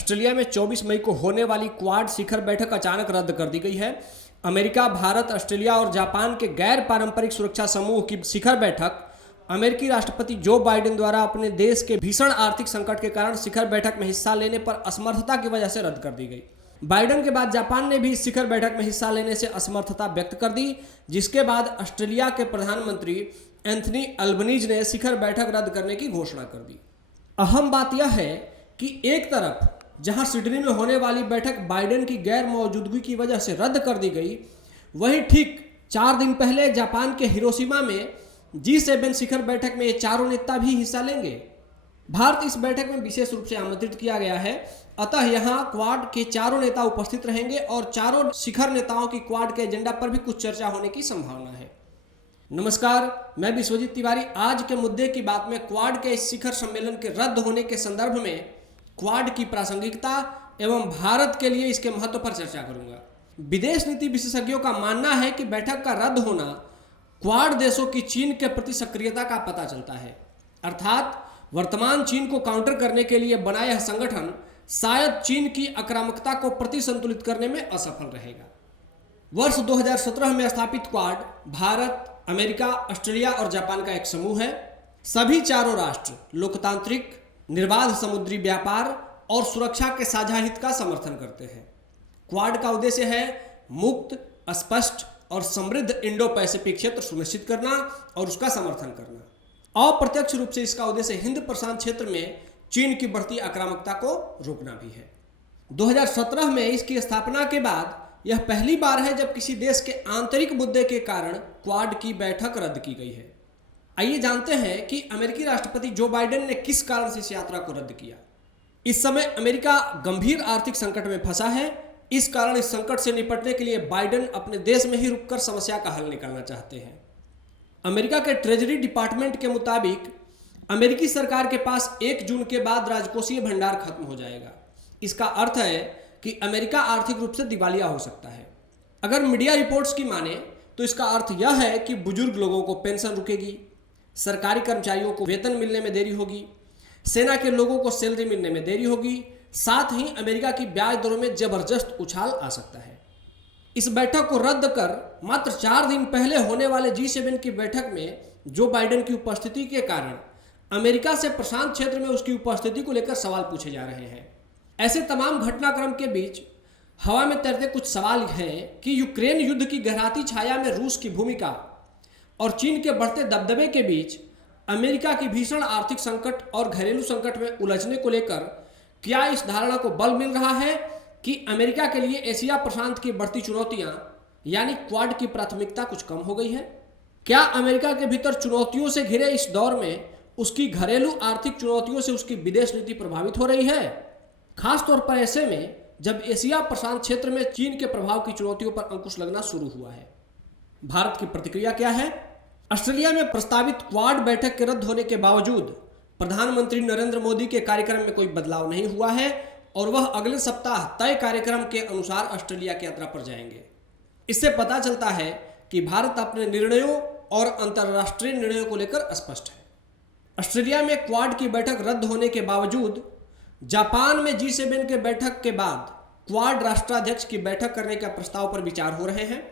Australia में 24 मई को होने वाली क्वाड शिखर बैठक अचानक रद्द कर दी गई है। अमेरिका, भारत, ऑस्ट्रेलिया और जापान के गैर पारंपरिक सुरक्षा समूह की शिखर बैठक अमेरिकी राष्ट्रपति जो बाइडेन द्वारा अपने देश के भीषण आर्थिक संकट के कारण शिखर बैठक में हिस्सा लेने पर असमर्थता की वजह से रद्द कर दी गई। बाइडेन के बाद जापान ने भी इस शिखर बैठक में हिस्सा लेने से असमर्थता व्यक्त कर दी, जिसके बाद ऑस्ट्रेलिया के प्रधानमंत्री एंथनी अल्बनीज ने शिखर बैठक रद्द करने की घोषणा कर दी। अहम बात यह है कि एक तरफ जहां सिडनी में होने वाली बैठक बाइडेन की गैर मौजूदगी की वजह से रद्द कर दी गई, वहीं ठीक 4 दिन पहले जापान के हिरोशिमा में G7 शिखर बैठक में ये चारों नेता भी हिस्सा लेंगे। भारत इस बैठक में विशेष रूप से आमंत्रित किया गया है, अतः यहाँ क्वाड के चारों नेता उपस्थित रहेंगे और चारों शिखर नेताओं की क्वाड के एजेंडा पर भी कुछ चर्चा होने की संभावना है। नमस्कार, मैं विश्वजीत तिवारी आज के मुद्दे की बात में क्वाड के इस शिखर सम्मेलन के रद्द होने के संदर्भ में क्वाड की प्रासंगिकता एवं भारत के लिए इसके महत्व पर चर्चा करूंगा। विदेश नीति विशेषज्ञों का मानना है कि बैठक का रद्द होना क्वाड देशों की चीन के प्रति सक्रियता का पता चलता है, अर्थात वर्तमान चीन को काउंटर करने के लिए बना यह संगठन शायद चीन की आक्रामकता को प्रतिसंतुलित करने में असफल रहेगा। वर्ष 2017 में स्थापित क्वाड भारत, अमेरिका, ऑस्ट्रेलिया और जापान का एक समूह है। सभी चारों राष्ट्र लोकतांत्रिक, निर्बाध समुद्री व्यापार और सुरक्षा के साझा हित का समर्थन करते हैं। क्वाड का उद्देश्य है मुक्त, स्पष्ट और समृद्ध इंडो पैसिफिक क्षेत्र सुनिश्चित करना और उसका समर्थन करना। अप्रत्यक्ष रूप से इसका उद्देश्य हिंद प्रशांत क्षेत्र में चीन की बढ़ती आक्रामकता को रोकना भी है। 2017 में इसकी स्थापना के बाद यह पहली बार है जब किसी देश के आंतरिक मुद्दे के कारण क्वाड की बैठक रद्द की गई है। आइए जानते हैं कि अमेरिकी राष्ट्रपति जो बाइडेन ने किस कारण से इस यात्रा को रद्द किया। इस समय अमेरिका गंभीर आर्थिक संकट में फंसा है। इस कारण इस संकट से निपटने के लिए बाइडेन अपने देश में ही रुककर समस्या का हल निकालना चाहते हैं। अमेरिका के ट्रेजरी डिपार्टमेंट के मुताबिक अमेरिकी सरकार के पास 1 जून के बाद राजकोषीय भंडार खत्म हो जाएगा। इसका अर्थ है कि अमेरिका आर्थिक रूप से दिवालिया हो सकता है। अगर मीडिया रिपोर्ट्स की माने तो इसका अर्थ यह है कि बुजुर्ग लोगों को पेंशन रुकेगी, सरकारी कर्मचारियों को वेतन मिलने में देरी होगी, सेना के लोगों को सैलरी मिलने में देरी होगी, साथ ही अमेरिका की ब्याज दरों में जबरदस्त उछाल आ सकता है। इस बैठक को रद्द कर मात्र 4 दिन पहले होने वाले G7 की बैठक में जो बाइडेन की उपस्थिति के कारण अमेरिका से प्रशांत क्षेत्र में उसकी उपस्थिति को लेकर सवाल पूछे जा रहे हैं। ऐसे तमाम घटनाक्रम के बीच हवा में तैरते कुछ सवाल हैं कि यूक्रेन युद्ध की गहराती छाया में रूस की भूमिका और चीन के बढ़ते दबदबे के बीच अमेरिका की भीषण आर्थिक संकट और घरेलू संकट में उलझने को लेकर क्या इस धारणा को बल मिल रहा है कि अमेरिका के लिए एशिया प्रशांत की बढ़ती चुनौतियां यानी क्वाड की प्राथमिकता कुछ कम हो गई है? क्या अमेरिका के भीतर चुनौतियों से घिरे इस दौर में उसकी घरेलू आर्थिक चुनौतियों से उसकी विदेश नीति प्रभावित हो रही है, खासतौर पर ऐसे में जब एशिया प्रशांत क्षेत्र में चीन के प्रभाव की चुनौतियों पर अंकुश लगना शुरू हुआ है? भारत की प्रतिक्रिया क्या है? ऑस्ट्रेलिया में प्रस्तावित क्वाड बैठक के रद्द होने के बावजूद प्रधानमंत्री नरेंद्र मोदी के कार्यक्रम में कोई बदलाव नहीं हुआ है और वह अगले सप्ताह तय कार्यक्रम के अनुसार ऑस्ट्रेलिया की यात्रा पर जाएंगे। इससे पता चलता है कि भारत अपने निर्णयों और अंतर्राष्ट्रीय निर्णयों को लेकर स्पष्ट है। ऑस्ट्रेलिया में क्वाड की बैठक रद्द होने के बावजूद जापान में G7 के बैठक के बाद क्वाड राष्ट्राध्यक्ष की बैठक करने का प्रस्ताव पर विचार हो रहे हैं।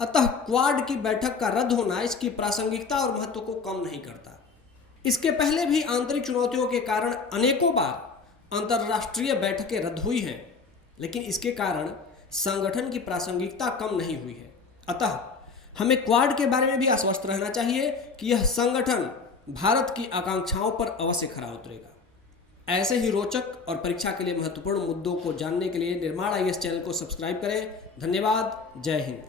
अतः क्वाड की बैठक का रद्द होना इसकी प्रासंगिकता और महत्व को कम नहीं करता। इसके पहले भी आंतरिक चुनौतियों के कारण अनेकों बार अंतर्राष्ट्रीय बैठकें रद्द हुई हैं, लेकिन इसके कारण संगठन की प्रासंगिकता कम नहीं हुई है। अतः हमें क्वाड के बारे में भी आश्वस्त रहना चाहिए कि यह संगठन भारत की आकांक्षाओं पर अवश्य खरा उतरेगा। ऐसे ही रोचक और परीक्षा के लिए महत्वपूर्ण मुद्दों को जानने के लिए निर्माण IAS चैनल को सब्सक्राइब करें। धन्यवाद। जय हिंद।